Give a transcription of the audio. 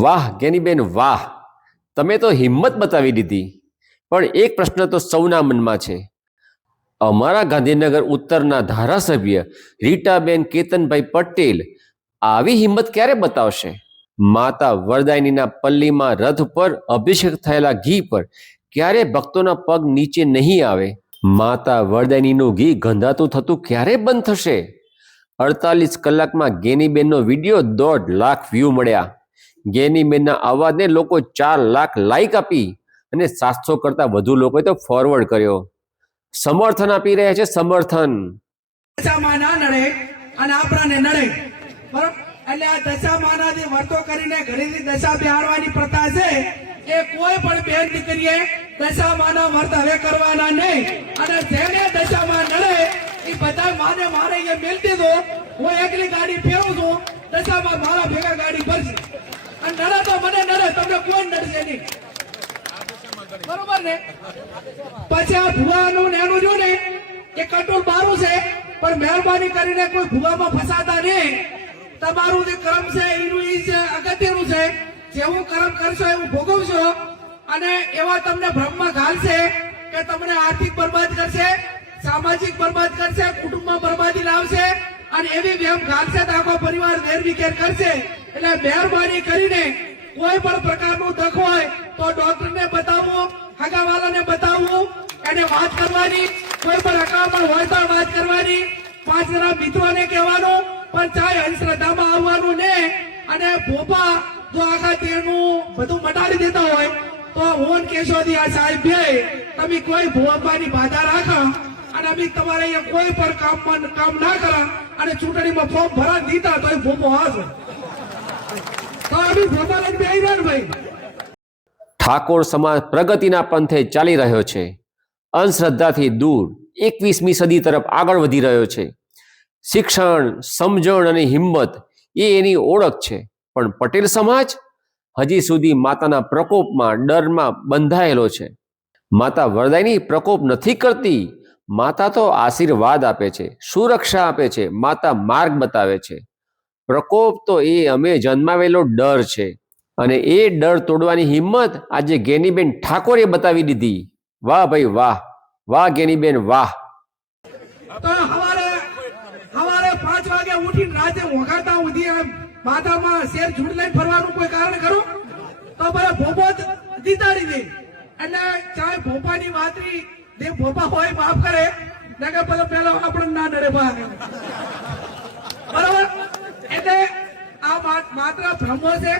વાહ, ગેનીબેન, વાહ. તમે તો હિંમત બતાવી દીધી. પણ એક પ્રશ્ન તો સૌના મનમાં છે. અમારા ગાંધીનગર ઉત્તરના ધારાસભ્ય રીટાબેન કેતનભાઈ પટેલ આવી હિંમત ક્યારે બતાવશે? માતા વરદાયનીના પલ્લીમાં રથ પર અભિષેક થયેલા ઘી પર ક્યારે ભક્તોના પગ નીચે નહીં આવે? માતા વરદાયનીનું ઘી ગંધાતું થતું ક્યારે બંધ થશે? અડતાલીસ કલાકમાં ગેનીબેનનો વીડિયો દોઢ લાખ વ્યૂ મળ્યા. ગેનીબેનના અવાજને લોકો ચાર લાખ લાઇક આપી અને સાતસો કરતાં વધુ લોકોએ તો ફોરવર્ડ કર્યો. સમર્થન આપી રહ્યા છે, સમર્થન. અને આપણાને નડે. બરોબર? એટલે આ દશામાનાથી વર્તો કરીને ઘરેથી દશા બિહારવાની પ્રથા છે, એ કોઈ પણ બેન દીકરીએ દશામાના વર્ત હવે કરવાના નહીં. અને જેને દશામાં નડે, એ બધા માને મારે એ મેલતી દો હું એકલી ગાડી ફેરવું છું દશામાં મારા ભેગા ગાડી ભરશે. અને નડે તો મને નડે, તમને કોણ નડશે નહીં? બરોબર ને? પછી આ ભુવાનું ને એનું જો ને, એ કંટ્રોલ મારું છે, પણ મહેરબાની કરીને કોઈ ભુવામાં ફસાતા નહીં તમારું જે કર્મ છે, એનું ઈ છે, અગત્યનું છે. જેવું કર્મ કરશો, એવું ભોગવશો, અને એવા તમને ભ્રમમાં ઘાલશે કે તમને આર્થિક બરબાદ કરશે, સામાજિક બરબાદ કરશે, કુટુંબમાં બરબાદી લાવશે અને એવી વેમ ઘાલશે આખો પરિવાર વેરવિખેર કરશે. એટલે મહેરબાની કરીને કોઈ પણ પ્રકારનું દખ હોય તો ડોક્ટરને બતાવવું હગાવાલાને બતાવવું એને વાત કરવાની, કોઈ પણ અકામણ હોય તો વાત કરવાની. પાંચ જણા મિત્રોને કહેવાનું, પણ ચાહે અંધશ્રદ્ધામાં આવવાનું ને. અને ભોપા, જો આખા તેનું બધું મટાડી દેતા હોય, તો હું કેશોદી આ સાહેબ બે. તમે કોઈ ભોપાની બાધા રાખો. અને અમે તમારે અહીંયા કોઈ પણ કામમાં કામ ના કરા અને ચૂંટણીમાં ફોર્મ ભરા દીધા તો એ ભોપો હશે તો અમે ભોપા લઈને ભાઈ. ઠાકોર સમાજ પ્રગતિના પંથે ચાલી રહ્યો છે. અંધશ્રદ્ધાથી દૂર એકવીસમી સદી તરફ આગળ વધી રહ્યો છે. શિક્ષણ, સમજણ અને હિંમત એ એની ઓળખ છે. પણ પટેલ સમાજ? હજી સુધી માતાના પ્રકોપમાં ડરમાં બંધાયેલો છે. માતા વરદાયની પ્રકોપ નથી કરતી. માતા તો આશીર્વાદ આપે છે, સુરક્ષા આપે છે, માતા માર્ગ બતાવે છે. પ્રકોપ તો એ અમે જન્માવેલો ડર છે અને એ ડર તોડવાની હિંમત આજે ગેનીબેન ઠાકોરે બતાવી દીધી. વાહ ભાઈ વાહ વાહ ગેનીબેન વાહ. કોઈ કારણ ખરું? તો ભાઈ ભોપો વાતરી જે ભોપા હોય માફ કરે. નકર પેલો પેલો આપણે ના નડે બરોબર? એટલે આ માત્ર ભ્રમો છે.